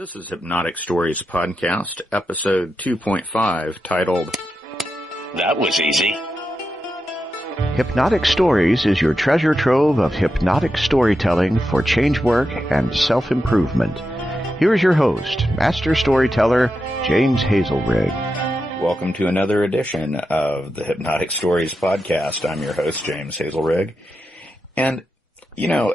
This is Hypnotic Stories Podcast, episode 2.5, titled, That Was Easy. Hypnotic Stories is your treasure trove of hypnotic storytelling for change work and self-improvement. Here's your host, Master Storyteller, James Hazelrig. Welcome to another edition of the Hypnotic Stories Podcast. I'm your host, James Hazelrig. And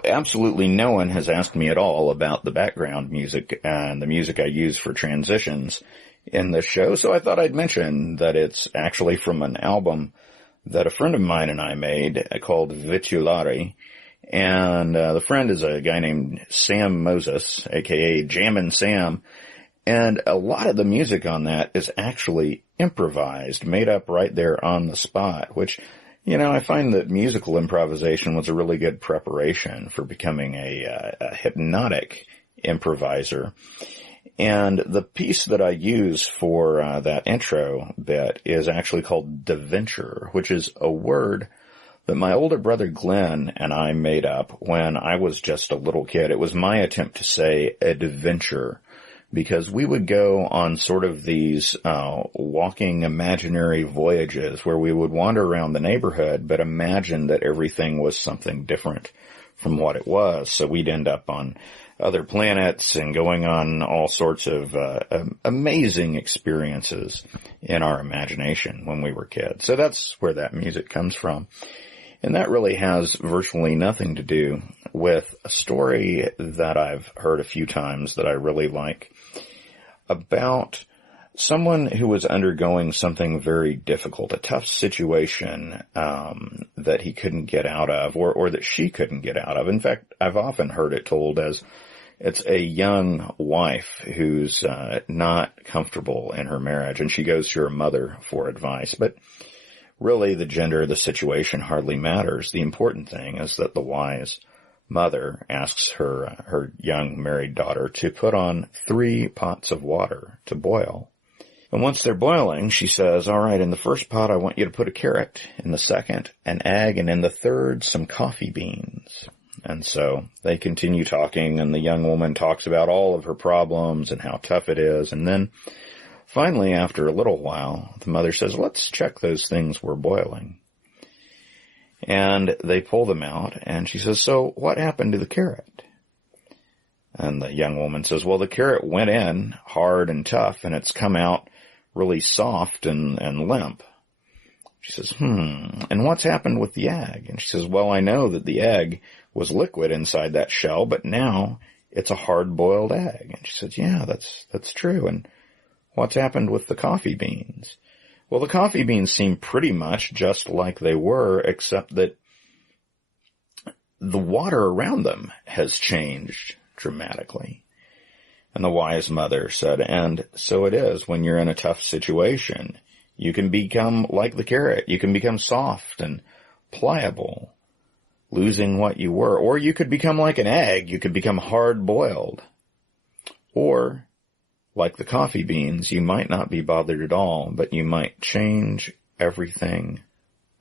absolutely no one has asked me at all about the background music and the music I use for transitions in this show, so I thought I'd mention that it's actually from an album that a friend of mine and I made called Vitulari, and the friend is a guy named Sam Moses, aka Jammin' Sam, and a lot of the music on that is actually improvised, made up right there on the spot, which I find that musical improvisation was a really good preparation for becoming a hypnotic improviser. And the piece that I use for that intro bit is actually called deventure, which is a word that my older brother Glenn and I made up when I was just a little kid. It was my attempt to say adventure, because we would go on sort of these walking imaginary voyages where we would wander around the neighborhood but imagine that everything was something different from what it was. So we'd end up on other planets and going on all sorts of amazing experiences in our imagination when we were kids. So that's where that music comes from. And that really has virtually nothing to do with a story that I've heard a few times that I really like, about someone who was undergoing something very difficult, a tough situation that he couldn't get out of, or that she couldn't get out of. In fact, I've often heard it told as it's a young wife who's not comfortable in her marriage, and she goes to her mother for advice. But really, the gender of the situation hardly matters. The important thing is that the wise mother asks her young married daughter to put on 3 pots of water to boil. And once they're boiling, she says, all right, in the first pot, I want you to put a carrot. In the second, an egg. And in the third, some coffee beans. And so they continue talking, and the young woman talks about all of her problems and how tough it is. And then finally, after a little while, the mother says, let's check those things we're boiling. And they pull them out, and she says, so what happened to the carrot? And the young woman says, well, the carrot went in hard and tough, and it's come out really soft and limp. She says, and what's happened with the egg? And she says, well, I know that the egg was liquid inside that shell, but now it's a hard-boiled egg. And she says, yeah, that's true. And what's happened with the coffee beans? Well, the coffee beans seem pretty much just like they were, except that the water around them has changed dramatically. And the wise mother said, and so it is when you're in a tough situation. You can become like the carrot. You can become soft and pliable, losing what you were. Or you could become like an egg. You could become hard-boiled. Or like the coffee beans, you might not be bothered at all, but you might change everything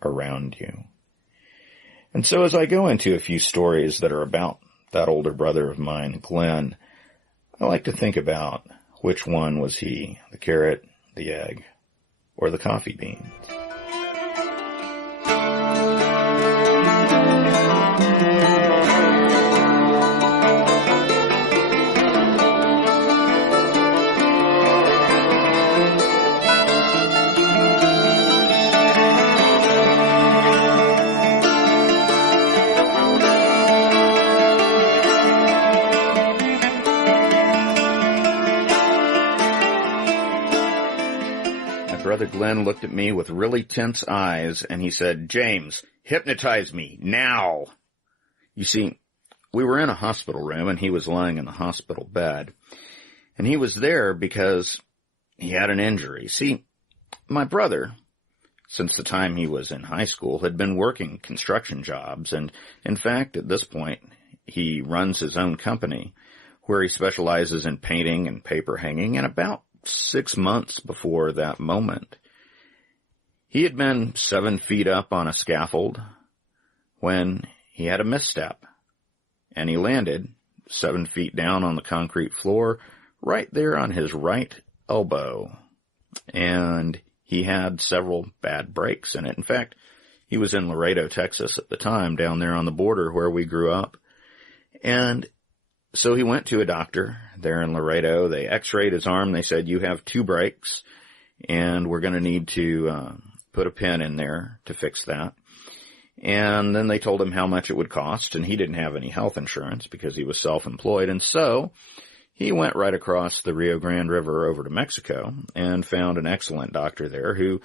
around you. And so as I go into a few stories that are about that older brother of mine, Glenn, I like to think about which one was he, the carrot, the egg, or the coffee beans. Brother Glenn looked at me with really tense eyes, and he said, James, hypnotize me, now. You see, we were in a hospital room, and he was lying in the hospital bed. And he was there because he had an injury. See, my brother, since the time he was in high school, had been working construction jobs, and in fact, at this point, he runs his own company, where he specializes in painting and paper hanging, and about 6 months before that moment, he had been 7 feet up on a scaffold when he had a misstep, and he landed 7 feet down on the concrete floor right there on his right elbow. And he had several bad breaks in it. In fact, he was in Laredo, Texas at the time, down there on the border where we grew up. And so he went to a doctor there in Laredo. They x-rayed his arm. They said, you have 2 breaks, and we're going to need to put a pin in there to fix that. And then they told him how much it would cost, and he didn't have any health insurance because he was self-employed. And so he went right across the Rio Grande River over to Mexico and found an excellent doctor there who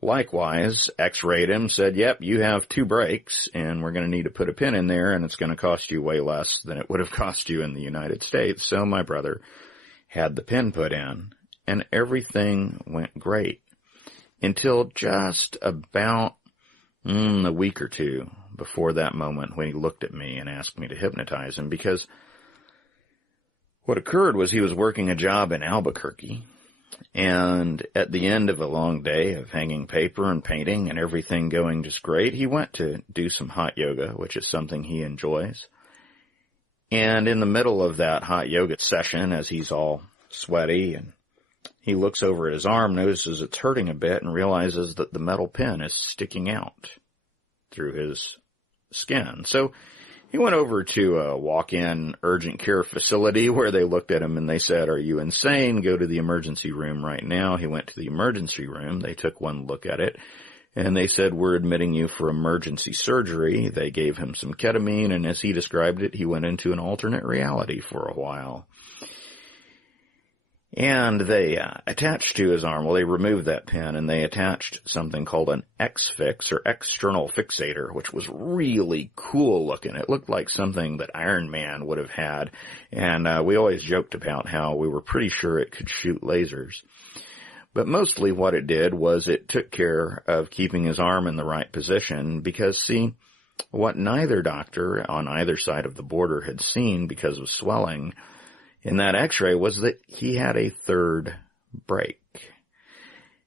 likewise x-rayed him, said, yep, you have 2 breaks, and we're going to need to put a pin in there, and it's going to cost you way less than it would have cost you in the United States. So my brother had the pin put in, and everything went great until just about a week or 2 before that moment when he looked at me and asked me to hypnotize him, because what occurred was he was working a job in Albuquerque, and at the end of a long day of hanging paper and painting and everything going just great, he went to do some hot yoga, which is something he enjoys. And in the middle of that hot yoga session, as he's all sweaty and he looks over at his arm, notices it's hurting a bit, and realizes that the metal pin is sticking out through his skin. So he went over to a walk-in urgent care facility where they looked at him and they said, are you insane? Go to the emergency room right now. He went to the emergency room. They took one look at it and they said, we're admitting you for emergency surgery. They gave him some ketamine, and as he described it, he went into an alternate reality for a while. And they attached to his arm, well, they removed that pin, and they attached something called an X-Fix, or external fixator, which was really cool looking. It looked like something that Iron Man would have had, and we always joked about how we were pretty sure it could shoot lasers. But mostly what it did was it took care of keeping his arm in the right position, because, see, what neither doctor on either side of the border had seen because of swelling in that x-ray was that he had a 3rd break.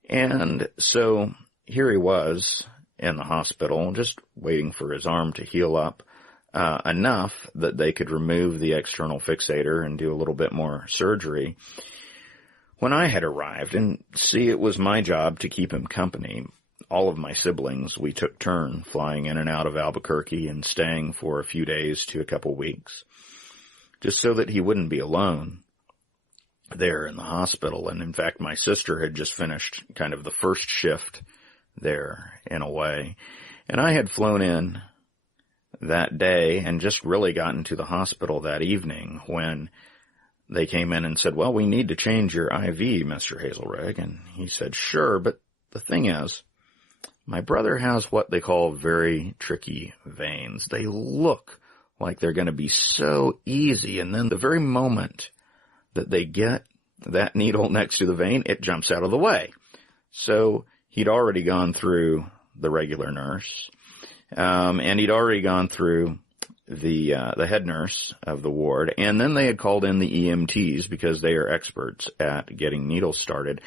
And so here he was in the hospital just waiting for his arm to heal up enough that they could remove the external fixator and do a little bit more surgery. When I had arrived, and see, it was my job to keep him company. All of my siblings, we took turn flying in and out of Albuquerque and staying for a few days to a couple weeks, just so that he wouldn't be alone there in the hospital. And in fact, my sister had just finished kind of the first shift there in a way. And I had flown in that day and just really gotten to the hospital that evening when they came in and said, well, we need to change your IV, Mr. Hazelrig. And he said, sure, but the thing is, my brother has what they call very tricky veins. They look like they're going to be so easy, and then the very moment that they get that needle next to the vein, it jumps out of the way. So he'd already gone through the regular nurse, and he'd already gone through the head nurse of the ward, and then they had called in the EMTs because they are experts at getting needles started.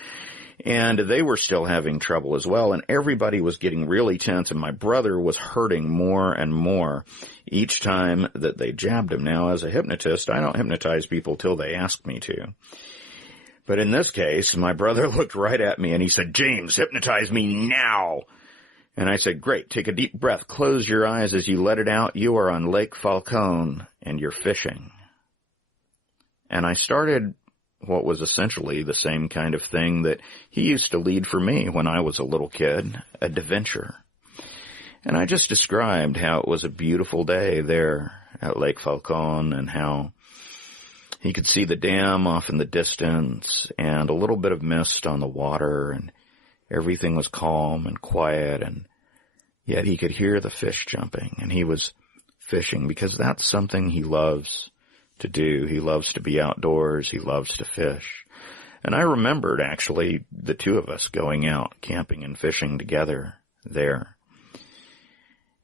And they were still having trouble as well, and everybody was getting really tense, and my brother was hurting more and more each time that they jabbed him. Now, as a hypnotist, I don't hypnotize people till they ask me to. But in this case, my brother looked right at me and he said, James, hypnotize me now. And I said, great, take a deep breath, close your eyes as you let it out. You are on Lake Falcon and you're fishing. And I started what was essentially the same kind of thing that he used to lead for me when I was a little kid, a adventure. And I just described how it was a beautiful day there at Lake Falcon and how he could see the dam off in the distance and a little bit of mist on the water, and everything was calm and quiet, and yet he could hear the fish jumping, and he was fishing because that's something he loves to do. He loves to be outdoors. He loves to fish. And I remembered, actually, the two of us going out camping and fishing together there.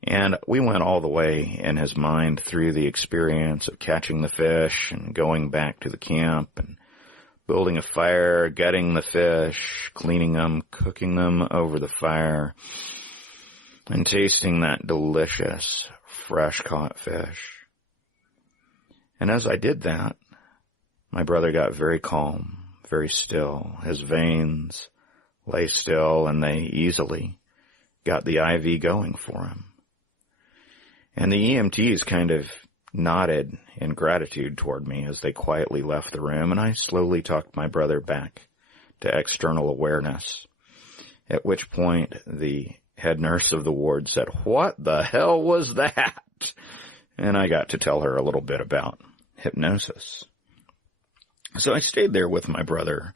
And we went all the way in his mind through the experience of catching the fish and going back to the camp and building a fire, gutting the fish, cleaning them, cooking them over the fire, and tasting that delicious, fresh-caught fish. And as I did that, my brother got very calm, very still. His veins lay still, and they easily got the IV going for him. And the EMTs kind of nodded in gratitude toward me as they quietly left the room, and I slowly talked my brother back to external awareness, at which point the head nurse of the ward said, "What the hell was that?" And I got to tell her a little bit about hypnosis. So I stayed there with my brother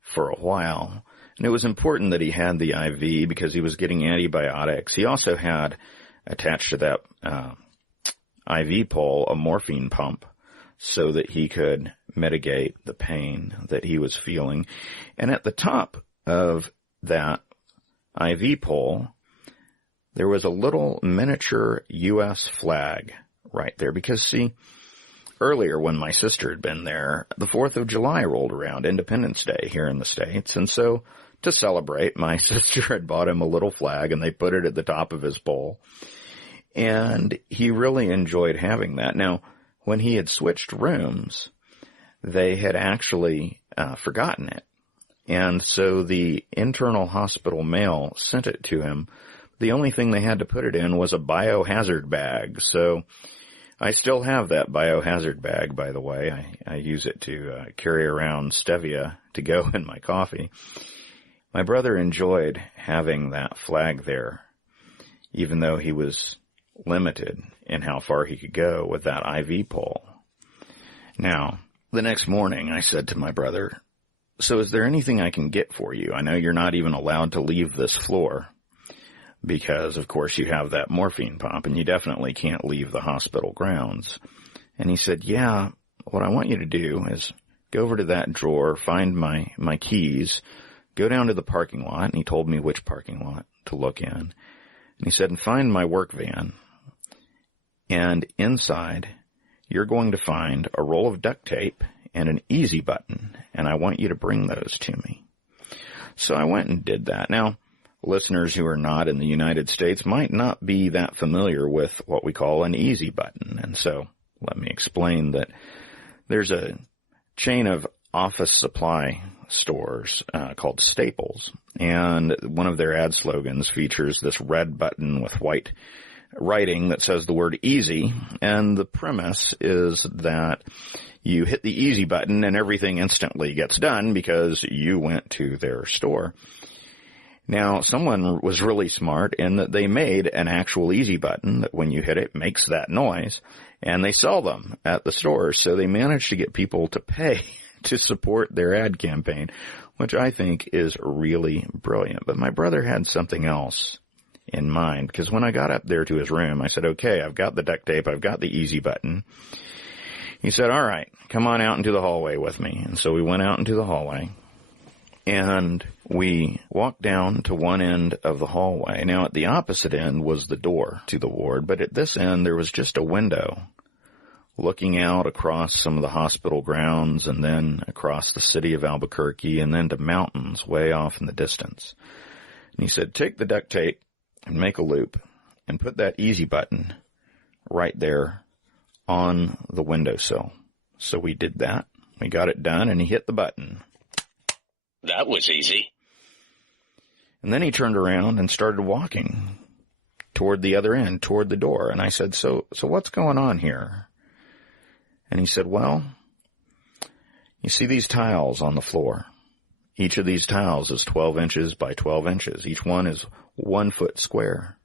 for a while, and it was important that he had the IV because he was getting antibiotics. He also had attached to that IV pole a morphine pump so that he could mitigate the pain that he was feeling. And at the top of that IV pole, there was a little miniature U.S. flag right there. Because, see, earlier when my sister had been there, the 4th of July rolled around, Independence Day here in the States. And so to celebrate, my sister had bought him a little flag, and they put it at the top of his pole. And he really enjoyed having that. Now, when he had switched rooms, they had actually forgotten it. And so the internal hospital mail sent it to him. The only thing they had to put it in was a biohazard bag. So I still have that biohazard bag, by the way. I use it to carry around stevia to go in my coffee. My brother enjoyed having that flag there, even though he was limited in how far he could go with that IV pole. Now, the next morning I said to my brother, "So is there anything I can get for you? I know you're not even allowed to leave this floor because, of course, you have that morphine pump and you definitely can't leave the hospital grounds." And he said, "Yeah, what I want you to do is go over to that drawer, find my keys, go down to the parking lot." And he told me which parking lot to look in. And he said, "And find my work van. And inside, you're going to find a roll of duct tape and an easy button, and I want you to bring those to me." So I went and did that. Now, listeners who are not in the United States might not be that familiar with what we call an easy button. And so let me explain that there's a chain of office supply stores called Staples, and one of their ad slogans features this red button with white writing that says the word easy, and the premise is that you hit the easy button and everything instantly gets done because you went to their store. Now, someone was really smart in that they made an actual easy button that when you hit it makes that noise, and they sell them at the stores. So they managed to get people to pay to support their ad campaign, which I think is really brilliant. But my brother had something else in mind, because when I got up there to his room, I said, "Okay, I've got the duct tape, I've got the easy button." He said, "All right, come on out into the hallway with me." And so we went out into the hallway, and we walked down to one end of the hallway. Now, at the opposite end was the door to the ward, but at this end there was just a window looking out across some of the hospital grounds and then across the city of Albuquerque and then to mountains way off in the distance. And he said, "Take the duct tape and make a loop and put that easy button right there on the windowsill." So we did that. We got it done, and he hit the button. That was easy. And then he turned around and started walking toward the other end, toward the door. And I said, so what's going on here?" And he said, "Well, you see these tiles on the floor. Each of these tiles is 12 inches by 12 inches. Each one is 1 foot square."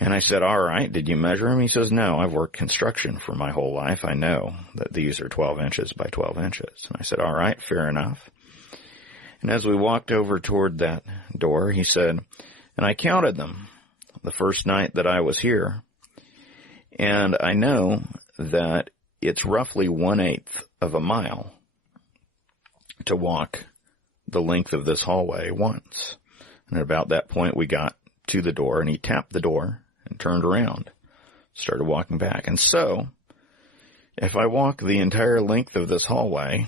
And I said, "All right, did you measure them?" He says, "No, I've worked construction for my whole life. I know that these are 12 inches by 12 inches. And I said, "All right, fair enough." And as we walked over toward that door, he said, "And I counted them the first night that I was here. And I know that it's roughly 1/8 of a mile to walk the length of this hallway once." And at about that point, we got to the door, and he tapped the door and turned around, started walking back. And so, if I walk the entire length of this hallway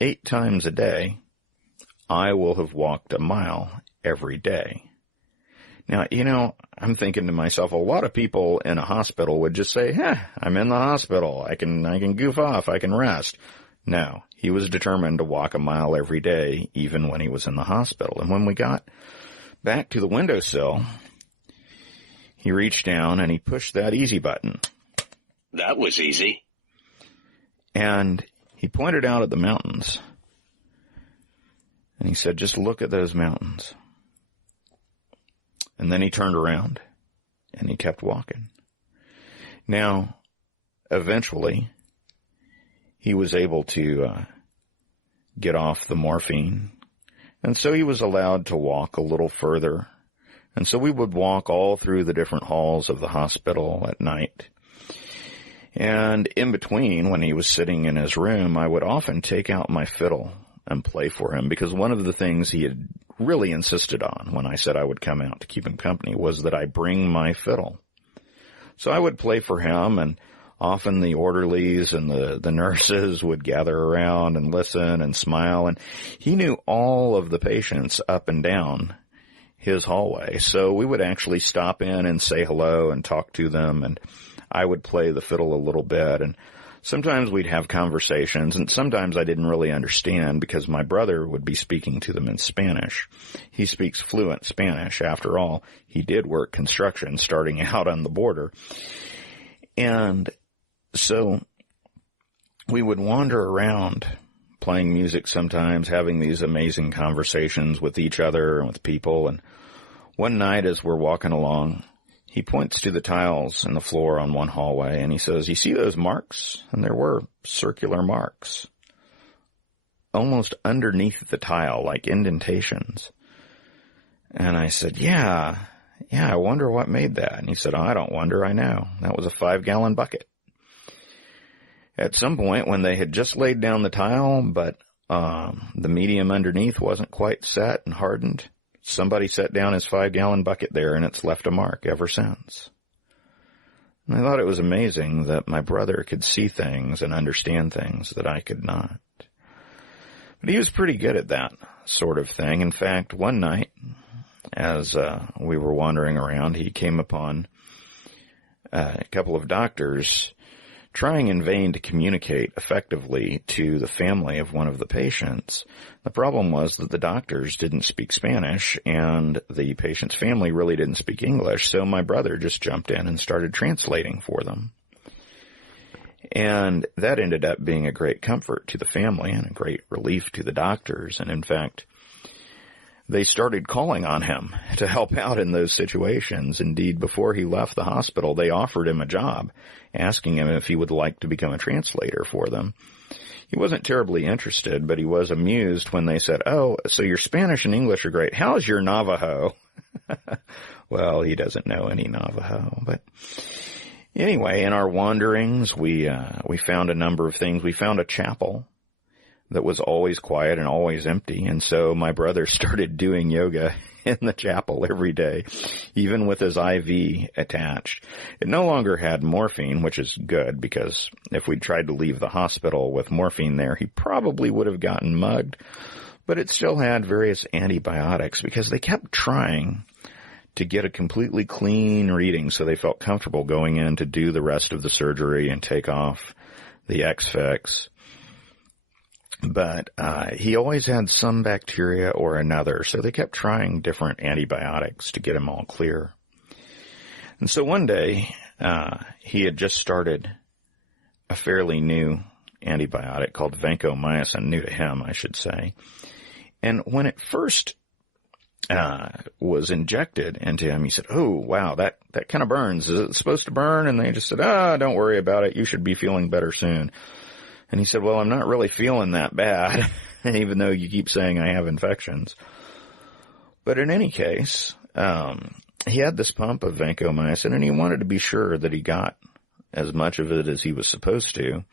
8 times a day, I will have walked a mile every day. Now, I'm thinking to myself, a lot of people in a hospital would just say, I'm in the hospital. I can goof off. I can rest. No, he was determined to walk a mile every day, even when he was in the hospital. And when we got back to the windowsill, he reached down and he pushed that easy button. That was easy. And he pointed out at the mountains. And he said, just look at those mountains. And then he turned around and he kept walking. Now, eventually, he was able to get off the morphine. And so he was allowed to walk a little further. And so we would walk all through the different halls of the hospital at night. And in between, when he was sitting in his room, I would often take out my fiddle and play for him, because one of the things he had really insisted on when I said I would come out to keep him company was that I bring my fiddle. So I would play for him, and often the orderlies and the nurses would gather around and listen and smile, and he knew all of the patients up and down his hallway. So we would actually stop in and say hello and talk to them, and I would play the fiddle a little bit, and sometimes we'd have conversations, and sometimes I didn't really understand because my brother would be speaking to them in Spanish. He speaks fluent Spanish. After all, he did work construction starting out on the border. And so we would wander around playing music sometimes, having these amazing conversations with each other and with people. And one night as we're walking along, he points to the tiles in the floor on one hallway, and he says, you see those marks? And there were circular marks almost underneath the tile, like indentations. And I said, yeah, I wonder what made that. And he said, I don't wonder, I know. That was a 5-gallon bucket. At some point when they had just laid down the tile, but the medium underneath wasn't quite set and hardened, somebody set down his 5-gallon bucket there, and it's left a mark ever since. And I thought it was amazing that my brother could see things and understand things that I could not. But he was pretty good at that sort of thing. In fact, one night, as we were wandering around, he came upon a couple of doctors trying in vain to communicate effectively to the family of one of the patients. The problem was that the doctors didn't speak Spanish, and the patient's family really didn't speak English, so my brother just jumped in and started translating for them. And that ended up being a great comfort to the family and a great relief to the doctors, and in fact, they started calling on him to help out in those situations. Indeed, before he left the hospital, they offered him a job, asking him if he would like to become a translator for them. He wasn't terribly interested, but he was amused when they said, oh, so your Spanish and English are great. How's your Navajo? Well, he doesn't know any Navajo, but anyway, in our wanderings, we found a number of things. We found a chapel that was always quiet and always empty. And so my brother started doing yoga in the chapel every day, even with his IV attached. It no longer had morphine, which is good, because if we'd tried to leave the hospital with morphine there, he probably would have gotten mugged. But it still had various antibiotics, because they kept trying to get a completely clean reading so they felt comfortable going in to do the rest of the surgery and take off the X-Fix. But he always had some bacteria or another, so they kept trying different antibiotics to get him all clear. And so one day, he had just started a fairly new antibiotic called vancomycin, new to him, I should say. And when it first was injected into him, he said, oh, wow, that kind of burns. Is it supposed to burn? And they just said, don't worry about it. You should be feeling better soon. And he said, well, I'm not really feeling that bad, even though you keep saying I have infections. But in any case, he had this pump of vancomycin, and he wanted to be sure that he got as much of it as he was supposed to,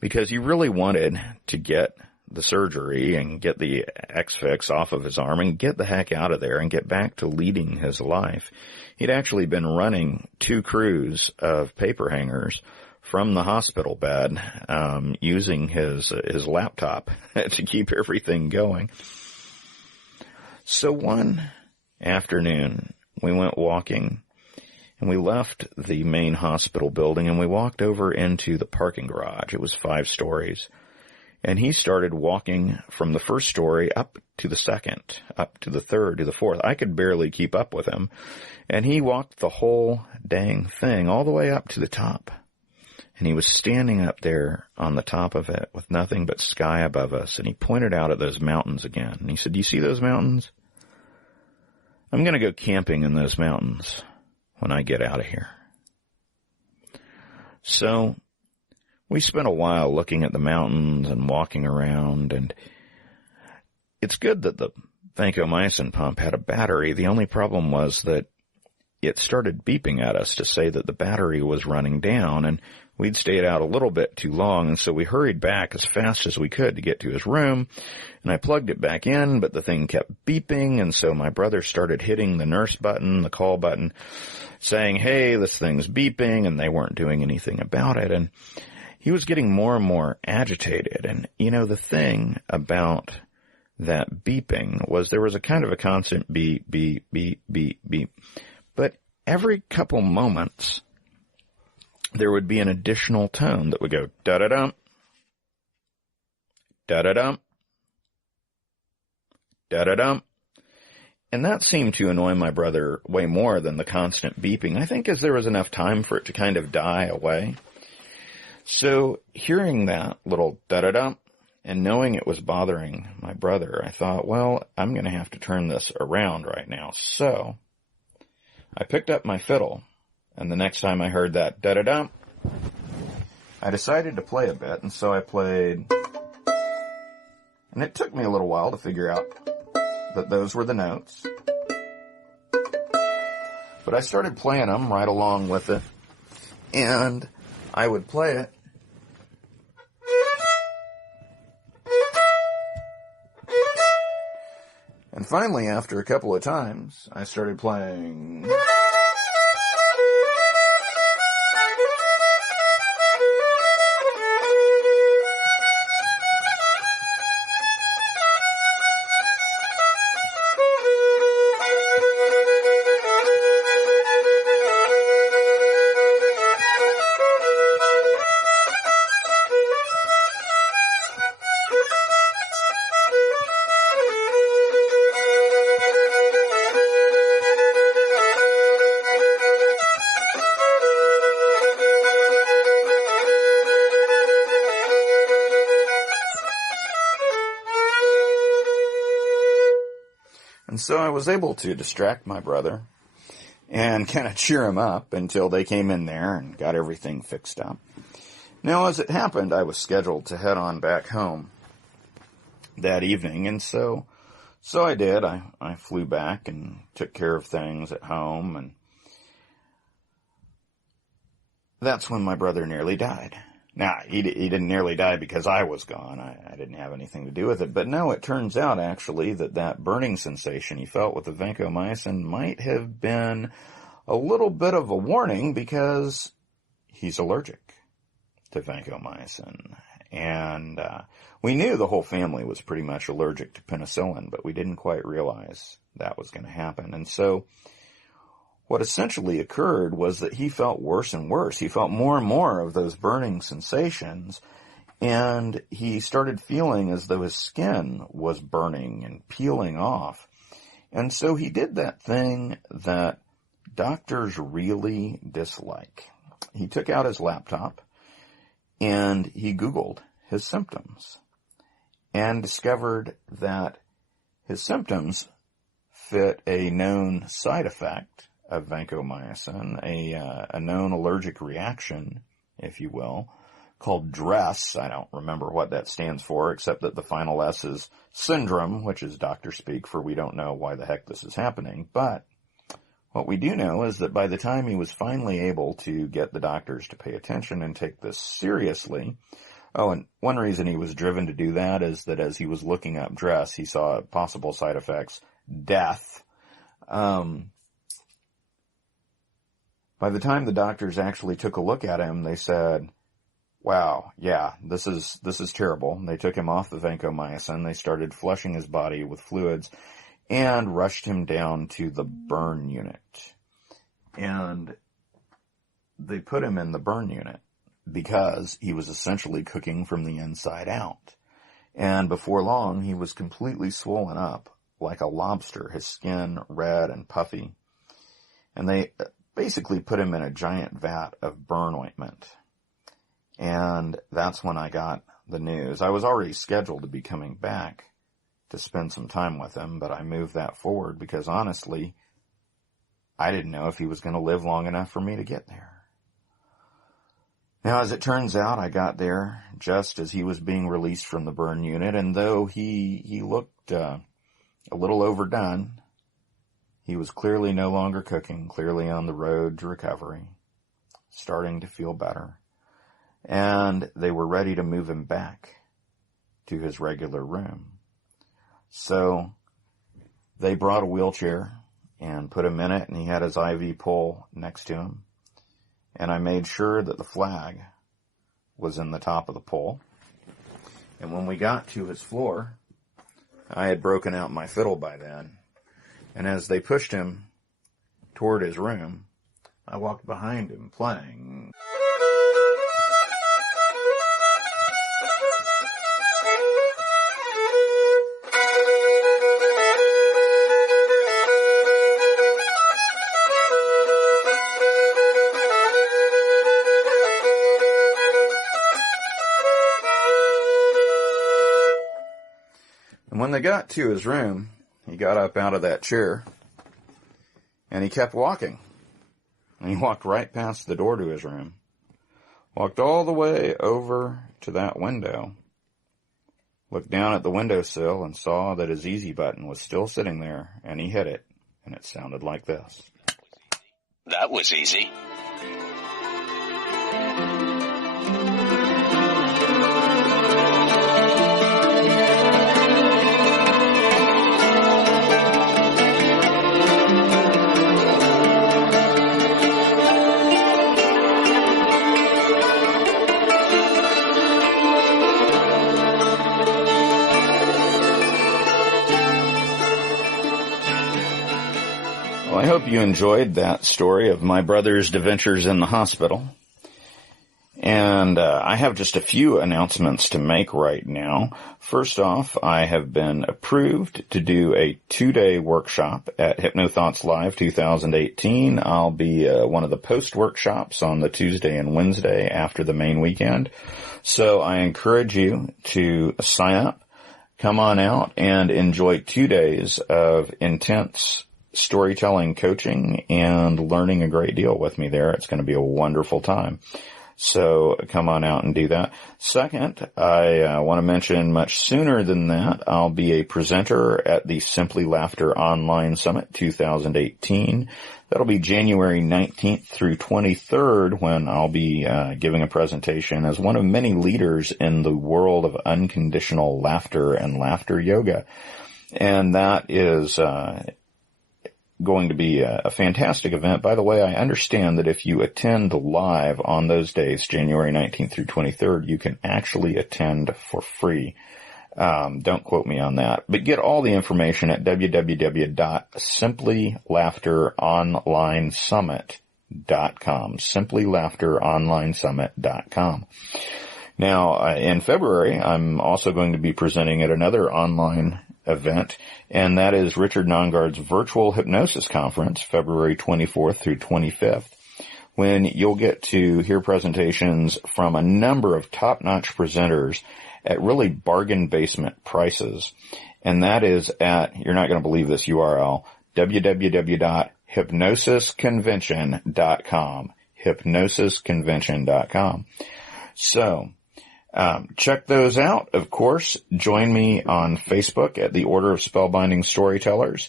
because he really wanted to get the surgery and get the X-Fix off of his arm and get the heck out of there and get back to leading his life. He'd actually been running 2 crews of paper hangers from the hospital bed, using his laptop to keep everything going. So one afternoon, we went walking, and we left the main hospital building, and we walked over into the parking garage. It was 5 stories. And he started walking from the first story up to the second, up to the third, to the fourth. I could barely keep up with him. And he walked the whole dang thing all the way up to the top. And he was standing up there on the top of it with nothing but sky above us. And he pointed out at those mountains again. And he said, "Do you see those mountains? I'm going to go camping in those mountains when I get out of here." So we spent a while looking at the mountains and walking around, and it's good that the vancomycin pump had a battery. The only problem was that it started beeping at us to say that the battery was running down, and we'd stayed out a little bit too long, and so we hurried back as fast as we could to get to his room, and I plugged it back in, but the thing kept beeping, and so my brother started hitting the nurse button, the call button, saying, "Hey, this thing's beeping," and they weren't doing anything about it, and he was getting more and more agitated. And, the thing about that beeping was there was a kind of a constant beep, beep, beep, beep, beep. But every couple moments, there would be an additional tone that would go da-da-dum, da-da-dum, da-da-dum. And that seemed to annoy my brother way more than the constant beeping. I think as there was enough time for it to kind of die away. So hearing that little da-da-dum and knowing it was bothering my brother, I thought, well, I'm going to have to turn this around right now. So I picked up my fiddle, and the next time I heard that da-da-dum, I decided to play a bit, and so I played, and it took me a little while to figure out that those were the notes. But I started playing them right along with it, and I would play it, and finally, after a couple of times, I started playing. And so I was able to distract my brother and kind of cheer him up until they came in there and got everything fixed up. Now, as it happened, I was scheduled to head on back home that evening, and so I did. I flew back and took care of things at home, and that's when my brother nearly died. Now, he didn't nearly die because I was gone. I didn't have anything to do with it. But no, it turns out, actually, that burning sensation he felt with the vancomycin might have been a little bit of a warning because he's allergic to vancomycin. And we knew the whole family was pretty much allergic to penicillin, but we didn't quite realize that was going to happen. And so what essentially occurred was that he felt worse and worse. He felt more and more of those burning sensations, and he started feeling as though his skin was burning and peeling off. And so he did that thing that doctors really dislike. He took out his laptop and he Googled his symptoms and discovered that his symptoms fit a known side effect of vancomycin, a known allergic reaction, if you will, called DRESS. I don't remember what that stands for, except that the final S is syndrome, which is doctor speak for we don't know why the heck this is happening. But what we do know is that by the time he was finally able to get the doctors to pay attention and take this seriously, and one reason he was driven to do that is that as he was looking up DRESS, he saw possible side effects, death. By the time the doctors actually took a look at him, they said, wow, yeah, this is terrible. They took him off the vancomycin. They started flushing his body with fluids. and rushed him down to the burn unit. And they put him in the burn unit because he was essentially cooking from the inside out. And before long, he was completely swollen up like a lobster, his skin red and puffy. And they basically put him in a giant vat of burn ointment. And that's when I got the news. I was already scheduled to be coming back to spend some time with him, but I moved that forward because honestly, I didn't know if he was going to live long enough for me to get there. Now, as it turns out, I got there just as he was being released from the burn unit, and though he looked a little overdone, he was clearly no longer cooking, clearly on the road to recovery, starting to feel better. And they were ready to move him back to his regular room. So they brought a wheelchair and put him in it, and he had his IV pole next to him. And I made sure that the flag was in the top of the pole. And when we got to his floor, I had broken out my fiddle by then. And as they pushed him toward his room, I walked behind him playing. And when they got to his room, he got up out of that chair, and he kept walking. And he walked right past the door to his room, walked all the way over to that window, looked down at the windowsill and saw that his easy button was still sitting there, and he hit it, and it sounded like this. That was easy. Well, I hope you enjoyed that story of my brother's adventures in the hospital. And I have just a few announcements to make right now. First off, I have been approved to do a 2-day workshop at HypnoThoughts Live 2018. I'll be one of the post-workshops on the Tuesday and Wednesday after the main weekend. So I encourage you to sign up, come on out, and enjoy 2 days of intense storytelling coaching and learning a great deal with me there. It's going to be a wonderful time. So come on out and do that. Second, I want to mention much sooner than that, I'll be a presenter at the Simply Laughter Online Summit 2018. That'll be January 19th through 23rd when I'll be giving a presentation as one of many leaders in the world of unconditional laughter and laughter yoga. And that is going to be a fantastic event. By the way, I understand that if you attend live on those days, January 19th through 23rd, you can actually attend for free. Don't quote me on that. But get all the information at www.simplylaughterOnlineSummit.com. simplylaughterOnlineSummit.com. Now, in February, I'm also going to be presenting at another online event, and that is Richard Nongard's Virtual Hypnosis Conference, February 24th through 25th, when you'll get to hear presentations from a number of top-notch presenters at really bargain basement prices. And that is at, you're not going to believe this URL, www.hypnosisconvention.com, hypnosisconvention.com. So, check those out. Of course, join me on Facebook at the Order of Spellbinding Storytellers.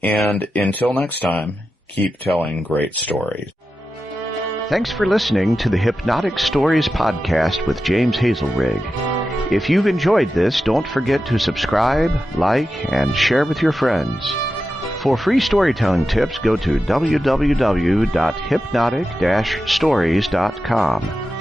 And until next time, keep telling great stories. Thanks for listening to the Hypnotic Stories Podcast with James Hazelrig. If you've enjoyed this, don't forget to subscribe, like, and share with your friends. For free storytelling tips, go to www.hypnotic-stories.com.